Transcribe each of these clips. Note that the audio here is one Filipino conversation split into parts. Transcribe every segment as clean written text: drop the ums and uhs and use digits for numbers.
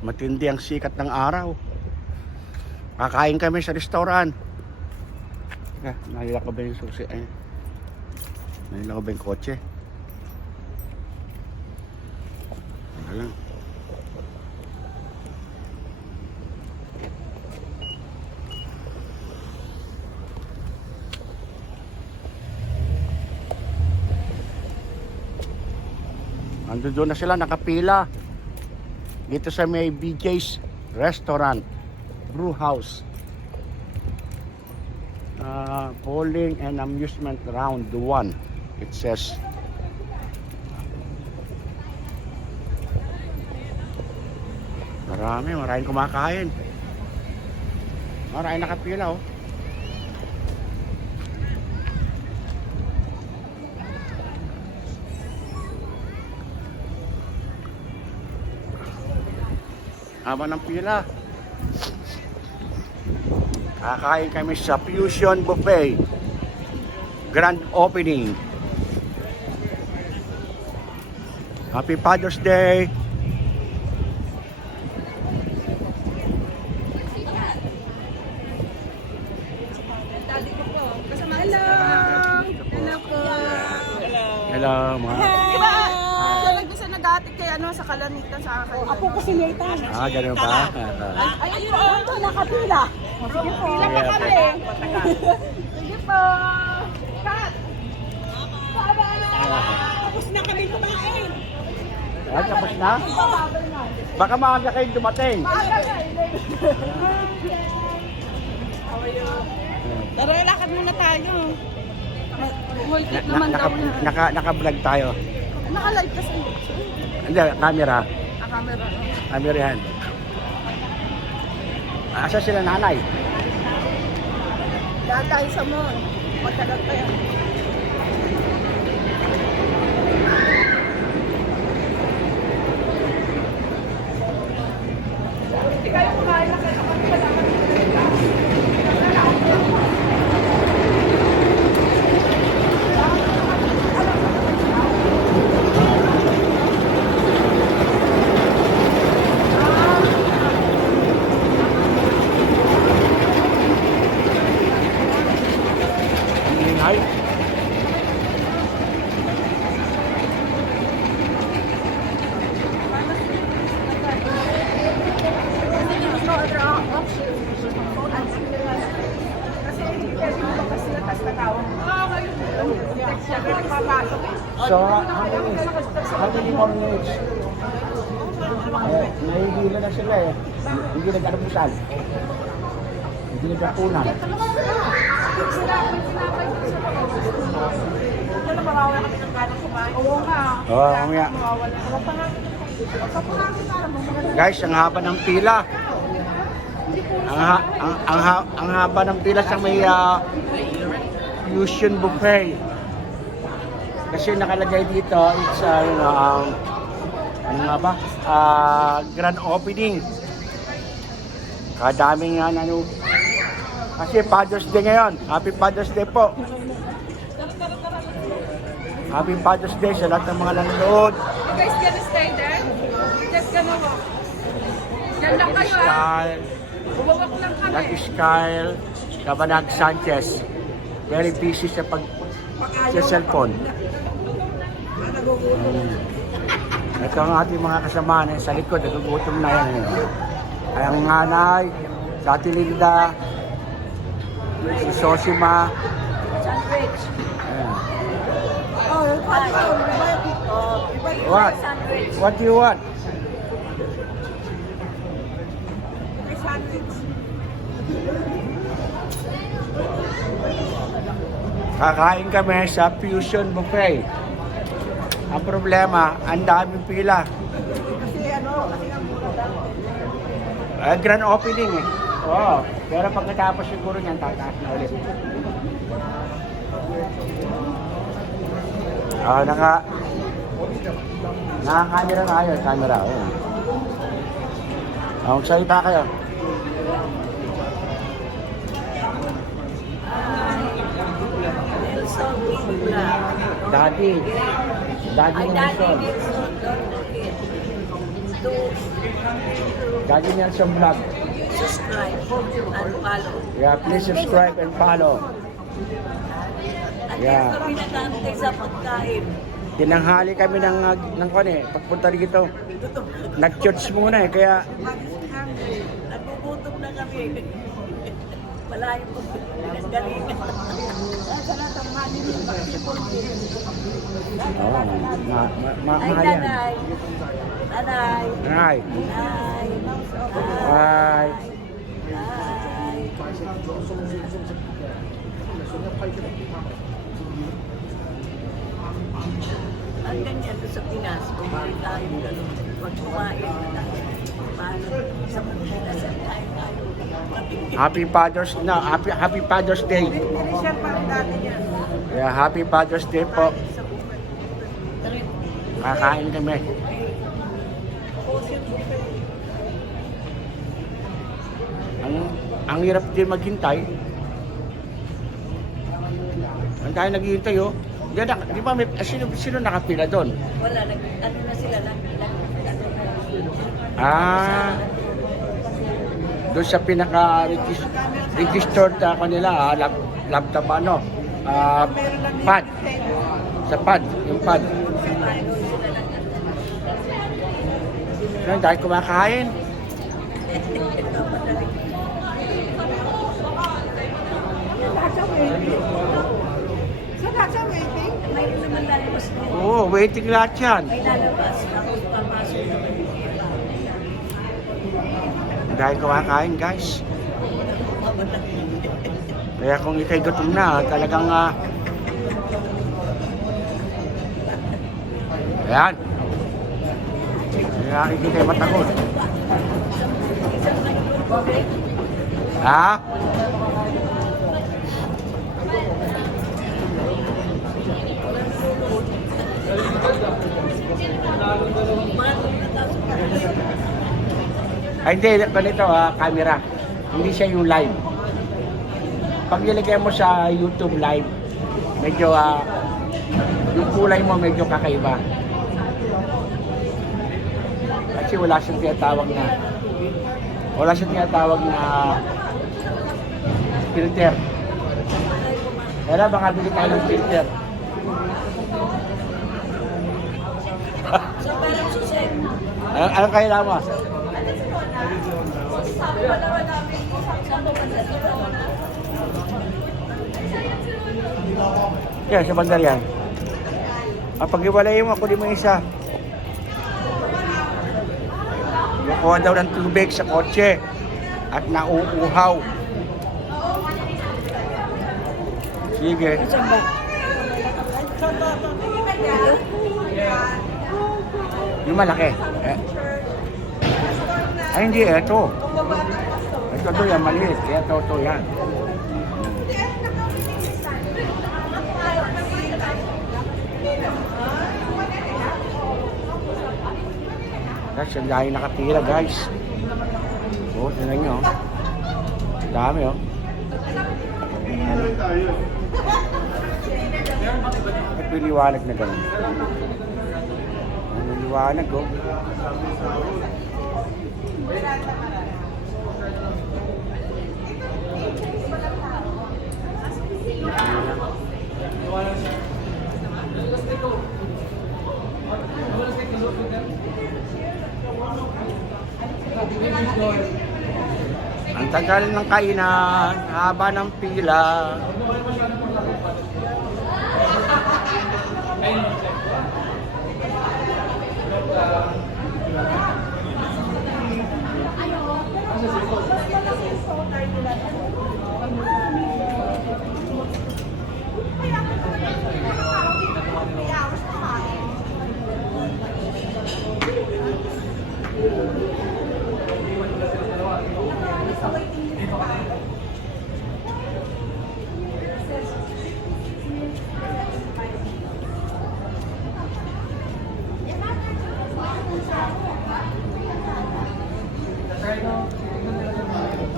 Matindi ang sikat ng araw. Kakain kami sa restaurant. Teka, nahila ko ba yung susi? Ay, nahila ko ba yung kotse? Teka lang. Ando doon na sila, nakapila. Dito sa may BJ's Restaurant, Brew House. Bowling and amusement round 1. It says. Maraming kumakain. Maraming nakapila, oh. Haba ng pila. Kakain kami sa Fusion Buffet. Grand opening. Happy Father's Day. Hello! Hello po! Hello, mga. Diba? Gusto na dati kay sa Kalamitan sa akin. Ako po si Nathan. Ganun pa. Ayun po, nakapila. Sige po. Pila pa kami. Sige po. Cut! Tapos na kami kumain. Tapos na? Baka maaga kayo dumating. Tara, lakad muna tayo. Multik naman daw na. Naka-vlog tayo. Naka-live kasi. Hindi, camera. Camera. Camera yan. Asa sila nanay? Dahil tayo sa mall. Magtagal pa yan. Hindi kayo kumain na kayo. Ay. So, how many more minutes? Nahihila na sila eh. Hindi nag-arabusan. Hindi nag-apunan. Oo, mamaya. Guys, ang haba ng pila. Ang haba ng pila sa may Fusion Buffet. Kasi nakalagay dito, it's ano nga ba? Grand opening. Kadaming ano. Kasi Father's Day ngayon. Happy Father's Day po. Happy Father's Day sa lahat ng mga nanonood. You guys gonna stay there? Just gonna walk. Yan lang kayo Kyle, Bumawak lang kami. that is Kyle Cabanag Sanchez. Very busy sa cellphone. Ito ang ating mga kasama sa likod. Nagugutom na yan. Ay ang nanay, si Ate Linda, si Sosima. Sandwich. Ayan. Oh, What? What do you want? may sandwich. Kakain kami sa Fusion Buffet. Ang problema, ang daming pila. Kasi Grand opening eh. Oo. Pero pagkatapos siguro niyan, tataas na ulit. Naka-camera na kayo. Camera. Magsalita kayo. Daddy. Daddy Nelson. Lagi niyan sa vlog. Subscribe and follow. Yeah, please subscribe and follow. At Yeah. yeah. Kami nag-aantay sa pagkain. Tinanghali kami ng kone, pagpunta rito. Nag-church muna eh, kaya Nagugutom na kami. Malayo po. Galingan. Sa lahat ng mga mahal Ay, yan. nanay. Nanay. Ay, Nanay. ay, Nanay. Ang ganyan doon sa Pinas, kumain tayo gano'n. Pag kumain na paano sa Manila, sa tayo. Happy Father's Happy Father's Day. Siya pa rin dati yan. Yeah, Happy Father's Day po. Kakain kami. Ang hirap din maghintay. Ang tayo naghihintay oh. Di ba sino nakapila doon? Wala, ano na sila lang. Ah, doon sa pinaka-registered kanila, laptop ano, pad. Sa pad, yung pad. So, dahil kumakain. Sa waiting? Mayroon naman lalabas na yun. Oo, waiting lahat yan. May lalabas. Tapos papasok naman. Dahil kumakain guys. Kaya kung ikay gutom na, talagang ayan. Kaya ikay matakot. Ha? Ay, hindi, ganito camera. Hindi siya yung live. Pag nilagay mo sa YouTube live, medyo yung kulay mo medyo kakaiba. Kasi wala siyang tinatawag na filter. Kaya baka bili tayo ng filter. So, parang susend. Anong kailangan mo? Yan, sa bandar yan. Pag-iwalay mo, kunin mo isa. Kukuha daw ng tubig sa kotse at nauuhaw. Sige. Yung malaki. Ay, hindi. Ito. Ito yan, maliit. Ito yan. Guys, ang dahil nakatira, guys. Oo, tingnan nyo. Ang dami, oh. Ito yung liwanag na gano'n. Ano liwanag, oh. Ang tagal ng kainan, haba ng pila.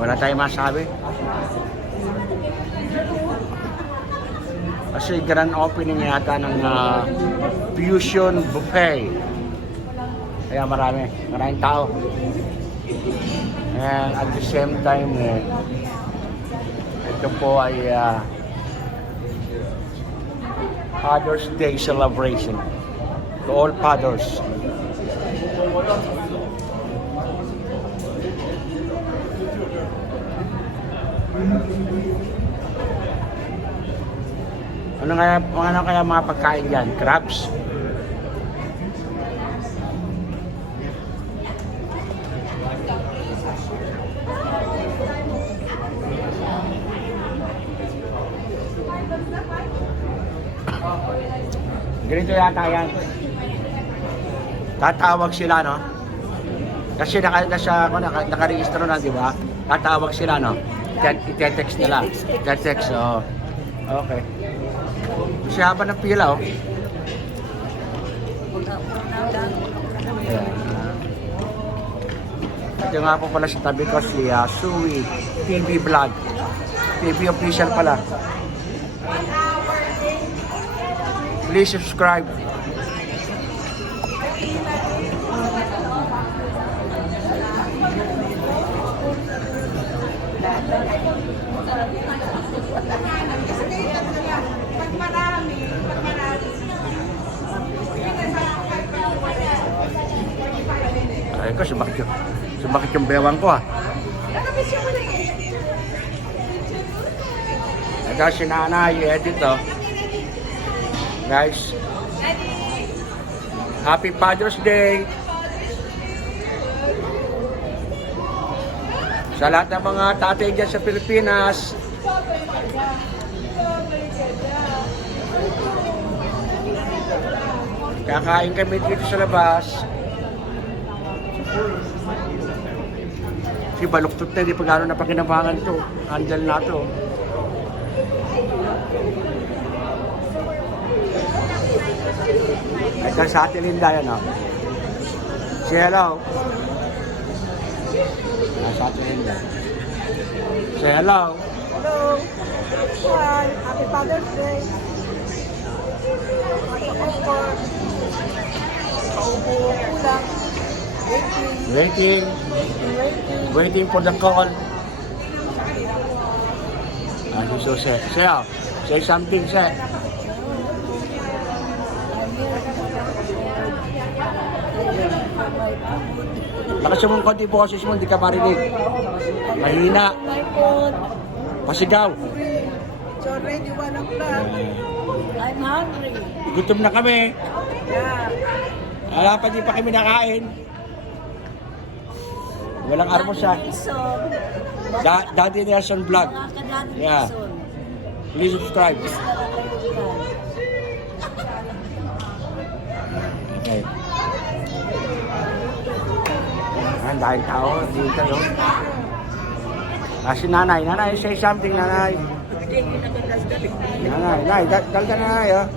Wala tayong masabi. Kasi grand opening yata ng Fusion Buffet. Kaya maraming tao. And at the same time, ito po ay Father's Day celebration to all fathers. Ano kaya mga pagkain diyan? Crabs? Ganito yata yan. Tatawag sila, no? Kasi naka-register na, di ba? Tatawag sila, no? I-text nila. I-text, oo. Okay. Kasi haba ng pila, oh. Yeah. Ito nga po pala sa tabi ko si Sui TV Vlog. TV official pala. Please subscribe. Ay ko, sumakit yung bewang ko, ah. Ito si Nanay, edit, oh. Guys, Happy Father's Day sa lahat ng mga tatay dyan sa Pilipinas. Kakain kami dito sa labas. Si baluktot na, di pa gano'n napakinabangan to. Handle na to. Ito sa atin Linda yan, oh. Say hello. Sa atin Linda. Say hello. Hello. Hi. Happy Father's Day. Paupo lang. Waiting for the call. So say something, say. Lakas mong konti boses mo, hindi ka marinig. Mahina. Pasigaw. So already 1 o'clock. I'm hungry. Gutom na kami. Yeah. Wala pa, di pa kami nakain. Walang armosa. Daddy Nelson Vlog. Yeah. Please subscribe. Okay. Dahil tao, dito yun. Si Nanay, say something, Nanay. Nanay, dal ka Nanay, oh.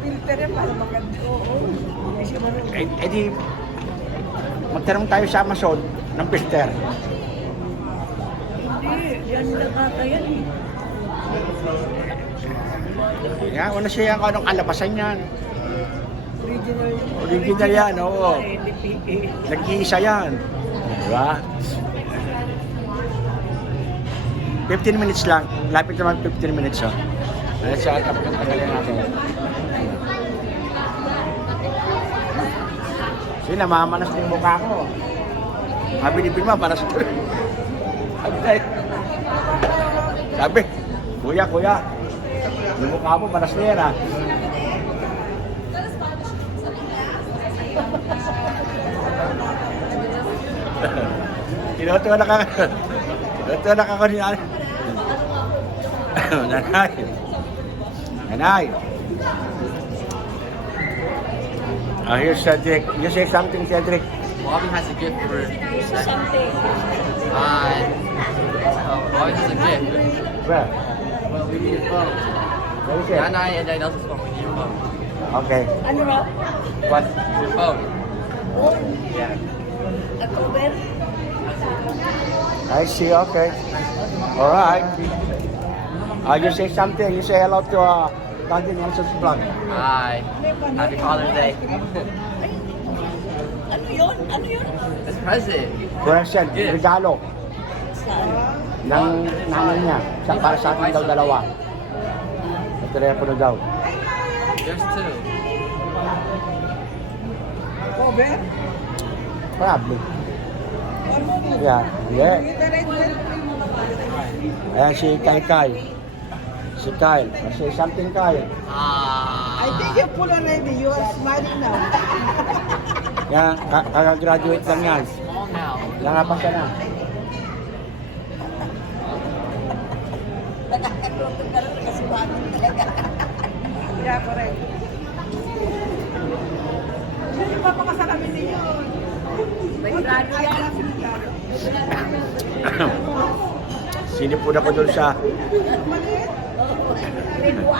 Filter para maganda. Eh di, magtanong tayo sa Amazon ng filter. Hindi, yan nakakayan eh. Yan, una siya kung anong kalabasan yan. Original. Original yan, oo. Nag-iisa yan. Diba? 15 minutes lang. Lapit naman 15 minutes, oh. Let's set up ng tagalin natin. Kasi namamanas na yung mukha ko. Mabilipin mo, panas ko. Sabi, kuya, yung mukha mo, panas na yan, ha. Tinutuwa na ka ni Nanay. Nanay. Here's Cedric. You say something, Cedric. Bobby has a gift for Something. Bobby has a gift. Where? Well, we need a phone. Where is it? Nanay and Dinosaur's phone. We need your phone. Okay. Ano raw? What? Your phone. Oh, Yeah. a cover? I see, okay. Alright. You say something. You say hello to Daddy Nelson's vlog. Hi. Happy Father's Day. Ano yun? Ano yun? It's present. Present, Yes. regalo Saan? ng nanay niya. Para sa akin daw dalawa. May telepono daw. There's two. Cover? Probably. Yeah. Yeah. Ayan si Kai. Si Kyle. Say something, Kyle. I think you're full already. You are smiling now. Yan, kaka-graduate lang yan. Small now. Langapan ka na. Nakakatuto ka lang kasi bagong talaga. Yeah, correct. Hindi pa pakasalamin din yun. May grado I yan. love you, Ricardo. Sinipod ako doon sa Maliit. Grade 1.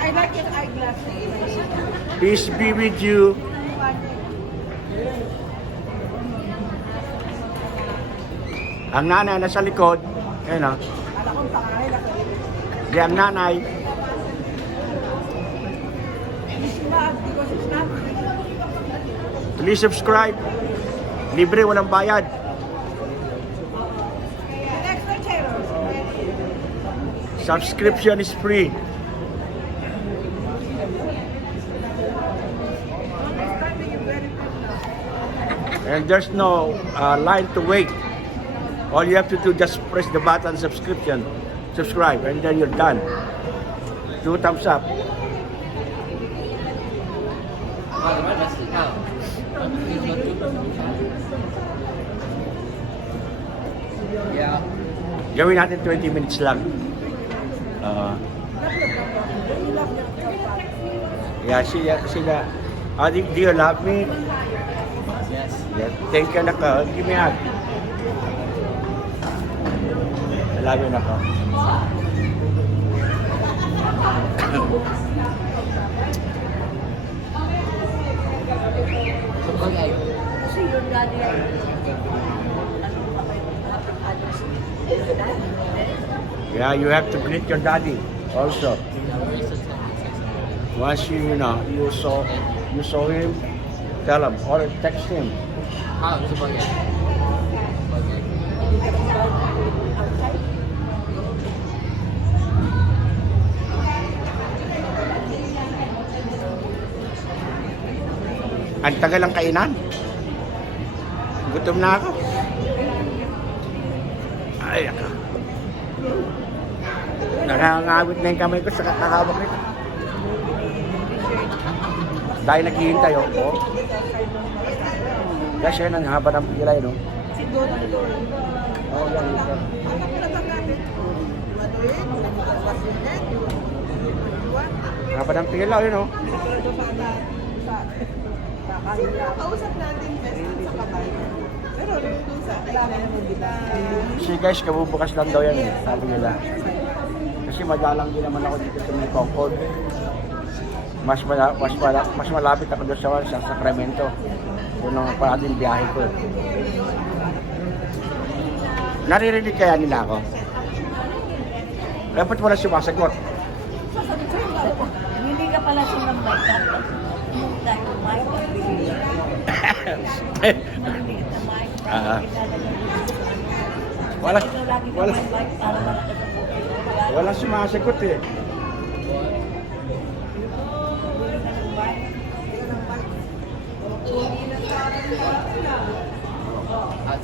I like your eyeglasses. Peace be with you. Ang nanay nasa likod. Ayun o. Alam kong pangalan ako. Di ang nanay. It's not because it's not. Please subscribe. Libre, walang bayad. And extra chairs. Subscription is free. And there's no line to wait. All you have to do just press the button subscription, subscribe, and then you're done. 2 thumbs up. Oh, the red message. Oh. Yeah. Gawin natin 20 minutes lang. Yeah, see that. Do you love me? Yes. Yes. Thank you, naka. Give me a hug. I love you, naka. Okay. Kasi yung daddy ay ano pa kayo happy Father's Day. Yeah, you have to greet your daddy also. Once you saw him, tell him or text him. Oh, it's a buggy. Ang tagal ng kainan. Gutom na ako. Ay, ako. Nakangawit na yung kamay ko sa kakahawak nito. Dahil naghihintay, oh. Kasi yan ang haba ng pilay, no? Si Don. Oh, yan, yan. Ang pinatang natin. Madrid. Basinet. Haba ng pilay, no? Kausap natin best sa kapal. Pero dun sa kailangan mo kita. Kasi guys, kabubukas lang daw yan, eh, sabi nila. Kasi madalang din naman ako dito sa may Concord. Mas malapit ako doon sa Sacramento. Yun ang parating biyahe ko. Naririnig kaya nila ako? Dapat wala sumasagot. Hindi ka pala sumambay ka. Dahil kumain ka, bibili. Maliit na mic. Wala, Ikaw lagi ka wala, may mic para malakas ang buhay. wala sumasagot eh.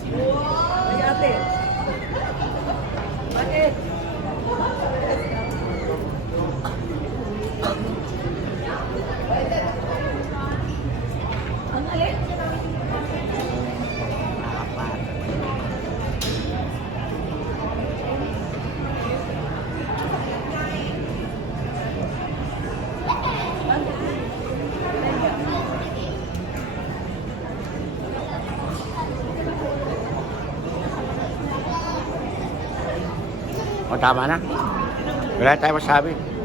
Ay, ate. Bakit? Ang alin? O, tama na. Wala tayong masabi.